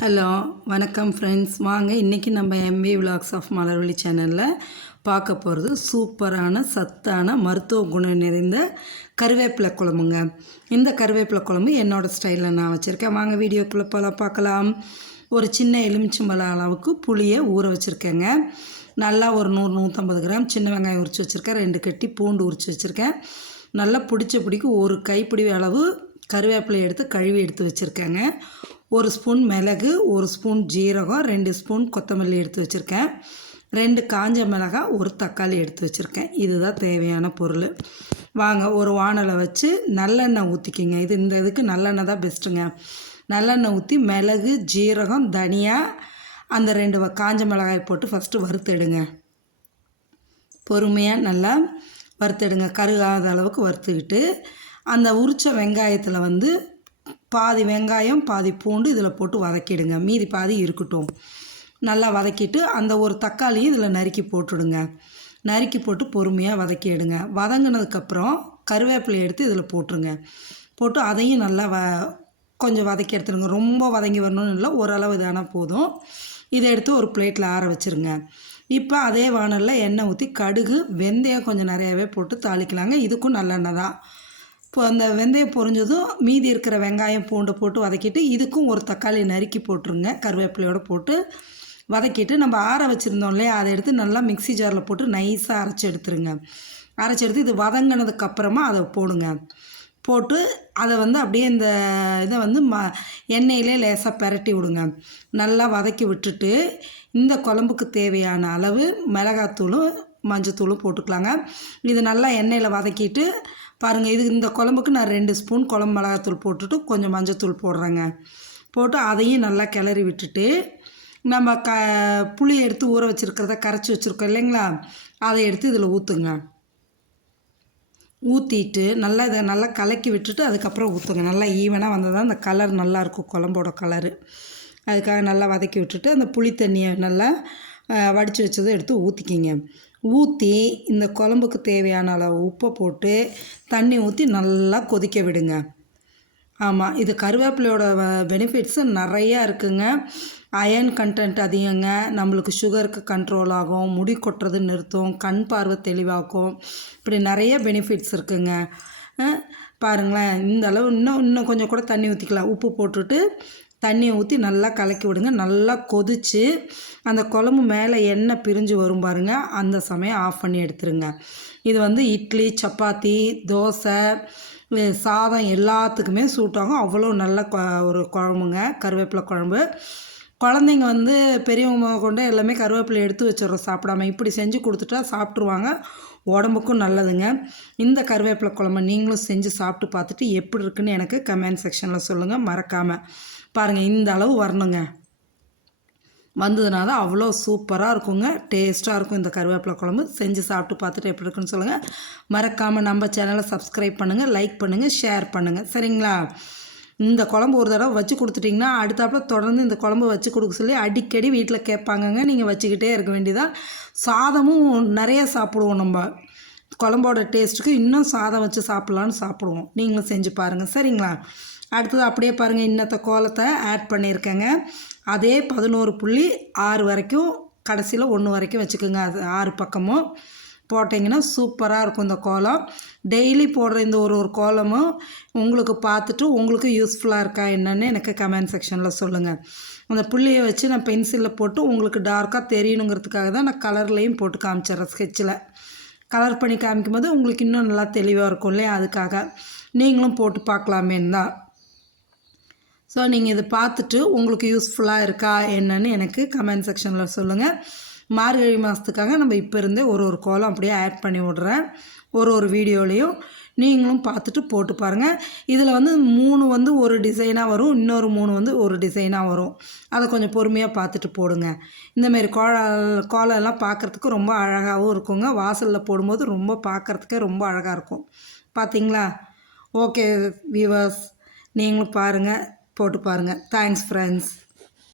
Hello வணக்கம் friends வாங்க இன்றைக்கி நம்ம எம்வி விலாக்ஸ் ஆஃப் மலர்வழி சேனலில் பார்க்க போகிறது சூப்பரான சத்தான மருத்துவ குணம் நிறைந்த கருவேப்பிலை குழம்புங்க. இந்த கருவேப்பிலை குழம்பு என்னோடய ஸ்டைலில் நான் வச்சுருக்கேன். வாங்க வீடியோக்குள்ளே போல பார்க்கலாம். ஒரு சின்ன எலுமிச்சம்பழம் அளவுக்கு புளியை ஊற வச்சுருக்கேங்க. நல்லா ஒரு நூறு நூற்றம்பது கிராம் சின்ன வெங்காயம் உரித்து வச்சுருக்கேன். ரெண்டு கட்டி பூண்டு உரித்து வச்சுருக்கேன். நல்லா பிடிச்ச பிடிக்கும் ஒரு கைப்பிடி அளவு கருவேப்பிலை எடுத்து கழுவி எடுத்து வச்சுருக்கேங்க. ஒரு ஸ்பூன் மிளகு ஒரு ஸ்பூன் ஜீரகம் ரெண்டு ஸ்பூன் கொத்தமல்லி எடுத்து வச்சுருக்கேன். ரெண்டு காஞ்ச மிளகாய் ஒரு தக்காளி எடுத்து வச்சுருக்கேன். இதுதான் தேவையான பொருள். வாங்க ஒரு வானலை வச்சு நல்லெண்ணெய் ஊற்றிக்கிங்க இது இந்த இதுக்கு நல்லெண்ணெய் தான் பெஸ்ட்டுங்க. நல்லெண்ணெய் ஊற்றி மிளகு ஜீரகம் தனியா அந்த ரெண்டு காஞ்ச மிளகாய் போட்டு ஃபஸ்ட்டு வறுத்தெடுங்க. பொறுமையாக நல்லா வறுத்தெடுங்க. கருகாத அளவுக்கு வறுத்துக்கிட்டு அந்த உரித்த வெங்காயத்தில் வந்து பாதி வெங்காயம் பாதி பூண்டு இதில் போட்டு வதக்கிடுங்க. மீதி பாதி இருக்கட்டும். நல்லா வதக்கிட்டு அந்த ஒரு தக்காளியும் இதில் நறுக்கி போட்டுடுங்க. நறுக்கி போட்டு பொறுமையாக வதக்கிடுங்க. வதங்கினதுக்கப்புறம் கருவேப்பிலை எடுத்து இதில் போட்டுருங்க. போட்டு அதையும் நல்லா வ கொஞ்சம் வதக்கி எடுத்துடுங்க. ரொம்ப வதங்கி வரணும்னு இல்லை ஓரளவு இதான போதும். இதை எடுத்து ஒரு பிளேட்டில் ஆற வச்சுருங்க. இப்போ அதே வானலில் எண்ணெய் ஊற்றி கடுகு வெந்தயம் கொஞ்சம் நிறையாவே போட்டு தாளிக்கலாங்க. இதுக்கும் நல்லெண்ணெய் தான். இப்போ அந்த வெந்தயம் பொரிஞ்சதும் மீதி இருக்கிற வெங்காயம் பூண்டு போட்டு வதக்கிட்டு இதுக்கும் ஒரு தக்காளி நறுக்கி போட்டுருங்க. கருவேப்பிலையோடு போட்டு வதக்கிட்டு நம்ம ஆற வச்சுருந்தோம் இல்லையா? அதை எடுத்து நல்லா மிக்சி ஜாரில் போட்டு நைஸாக அரைச்சி எடுத்துருங்க. அரைச்சி எடுத்து இது வதங்கினதுக்கப்புறமா அதை போடுங்க. போட்டு அதை வந்து அப்படியே இந்த இதை வந்து ம எண்ணெயிலே லேசாக பெரட்டி விடுங்க. நல்லா வதக்கி விட்டுட்டு இந்த குழம்புக்கு தேவையான அளவு மிளகாத்தூளும் மஞ்சத்தூளும் போட்டுக்கலாங்க. இது நல்லா எண்ணெயில் வதக்கிட்டு பாருங்கள் இது இந்த குழம்புக்கு நான் ரெண்டு ஸ்பூன் குழம்பு மிளகாத்தூள் போட்டுட்டு கொஞ்சம் மஞ்சத்தூள் போடுறேங்க. போட்டு அதையும் நல்லா கிளறி விட்டுட்டு நம்ம க புளி எடுத்து ஊற வச்சுருக்கிறத கரைச்சி வச்சுருக்கோம் இல்லைங்களா? அதை எடுத்து இதில் ஊற்றுங்க ஊற்றிட்டு நல்லா இதை நல்லா கலக்கி விட்டுட்டு அதுக்கப்புறம் ஊற்றுங்க நல்லா ஈவனாக வந்தால் தான் அந்த கலர் நல்லாயிருக்கும் குழம்போட கலரு அதுக்காக நல்லா வதக்கி விட்டுட்டு அந்த புளி தண்ணியை நல்லா வடித்து வச்சதை எடுத்து ஊற்றிக்கிங்க ஊற்றி இந்த குழம்புக்கு தேவையான அளவு உப்பை போட்டு தண்ணி ஊற்றி நல்லா கொதிக்க விடுங்க. ஆமாம் இது கருவேப்பிலையோட பெனிஃபிட்ஸு நிறையா இருக்குங்க. அயன் கண்டென்ட் அதிகங்க. நம்மளுக்கு சுகருக்கு கண்ட்ரோல் ஆகும். முடி கொட்டுறது நிறுத்தும். கண் பார்வை தெளிவாக்கும். இப்படி நிறைய பெனிஃபிட்ஸ் இருக்குங்க. பாருங்களேன். இந்த அளவு இன்னும் இன்னும் கொஞ்சம் கூட தண்ணி ஊற்றிக்கலாம் உப்பு போட்டுட்டு தண்ணியை ஊற்றி நல்லா கலக்கி விடுங்க. நல்லா கொதித்து அந்த குழம்பு மேலே எண்ணெய் பிரிஞ்சு வரும் பாருங்கள் அந்த சமயம் ஆஃப் பண்ணி எடுத்துருங்க. இது வந்து இட்லி சப்பாத்தி தோசை சாதம் எல்லாத்துக்குமே சூட் ஆகும். அவ்வளோ நல்ல ஒரு குழம்புங்க. கருவேப்பிலை குழம்பு. குழந்தைங்க வந்து பெரியவங்க கொண்டு எல்லாமே கருவேப்பிலை எடுத்து வச்சிடுறோம் சாப்பிடாம. இப்படி செஞ்சு கொடுத்துட்டா சாப்பிட்ருவாங்க உடம்புக்கும் நல்லதுங்க. இந்த கருவேப்பிலை குழம்பு நீங்களும் செஞ்சு சாப்பிட்டு பார்த்துட்டு எப்படி இருக்குன்னு எனக்கு கமெண்ட் செக்ஷனில் சொல்லுங்கள் மறக்காமல் பாருங்கள் இந்த அளவு வரணுங்க. வந்ததுனால தான் அவ்வளோ சூப்பராக இருக்குங்க. டேஸ்ட்டாக இருக்கும் இந்த கருவேப்பிலை குழம்பு. செஞ்சு சாப்பிட்டு பார்த்துட்டு எப்படி இருக்குன்னு சொல்லுங்கள் மறக்காமல் நம்ம சேனலை சப்ஸ்கிரைப் பண்ணுங்கள் லைக் பண்ணுங்கள் ஷேர் பண்ணுங்கள் சரிங்களா? இந்த குழம்பு ஒரு தடவை வச்சு கொடுத்துட்டிங்கன்னா அடுத்தாப்புல தொடர்ந்து இந்த குழம்பு வச்சு கொடுக்க சொல்லி அடிக்கடி வீட்டில் கேட்பாங்கங்க. நீங்கள் வச்சுக்கிட்டே இருக்க வேண்டியதான் சாதமும் நிறைய சாப்பிடுவோம் நம்ம. குழம்போட டேஸ்ட்டுக்கு இன்னும் சாதம் வச்சு சாப்பிட்லான்னு சாப்பிடுவோம். நீங்களும் செஞ்சு பாருங்கள் சரிங்களா? அடுத்தது அப்படியே பாருங்கள் இன்னத்த கோலத்தை ஆட் பண்ணியிருக்கேங்க. அதே பதினோரு புள்ளி ஆறு வரைக்கும் கடைசியில் ஒன்று வரைக்கும் வச்சுக்கோங்க. அது ஆறு பக்கமும். போட்டிங்கன்னா சூப்பராக இருக்கும் இந்த கோலம். டெய்லி போடுற இந்த ஒரு ஒரு கோலமும் உங்களுக்கு பார்த்துட்டு உங்களுக்கு யூஸ்ஃபுல்லாக இருக்கா என்னன்னு எனக்கு கமெண்ட் செக்ஷனில் சொல்லுங்கள் அந்த புள்ளியை வச்சு நான் பென்சிலில் போட்டு உங்களுக்கு டார்க்காக தெரியணுங்கிறதுக்காக தான் நான் கலர்லேயும் போட்டு காமிச்சிட்றேன் ஸ்கெட்சில் கலர் பண்ணி காமிக்கும் போது உங்களுக்கு இன்னும் நல்லா தெளிவாக இருக்கும் இல்லையா? அதுக்காக நீங்களும் போட்டு பார்க்கலாமேன்னு தான். ஸோ நீங்கள் இதை பார்த்துட்டு உங்களுக்கு யூஸ்ஃபுல்லாக இருக்கா என்னன்னு எனக்கு கமெண்ட் செக்ஷனில் சொல்லுங்கள் மார்கழி மாதத்துக்காக நம்ம இப்போ இருந்தே ஒரு ஒரு கோலம் அப்படியே ஆட் பண்ணி விட்றேன். ஒரு ஒரு வீடியோலையும் நீங்களும் பார்த்துட்டு போட்டு பாருங்கள் இதில் வந்து மூணு வந்து ஒரு டிசைனாக வரும் இன்னொரு மூணு வந்து ஒரு டிசைனாக வரும். அதை கொஞ்சம் பொறுமையாக பார்த்துட்டு போடுங்க. இந்தமாரி கோல கோலம்லாம் பார்க்குறதுக்கு ரொம்ப அழகாகவும் இருக்குங்க. வாசலில் போடும்போது ரொம்ப பார்க்குறதுக்கே ரொம்ப அழகாக இருக்கும். பார்த்தீங்களா ஓகே வியூவர்ஸ் நீங்களும் பாருங்கள் போட்டு பாருங்கள் தேங்க்ஸ் ஃப்ரெண்ட்ஸ்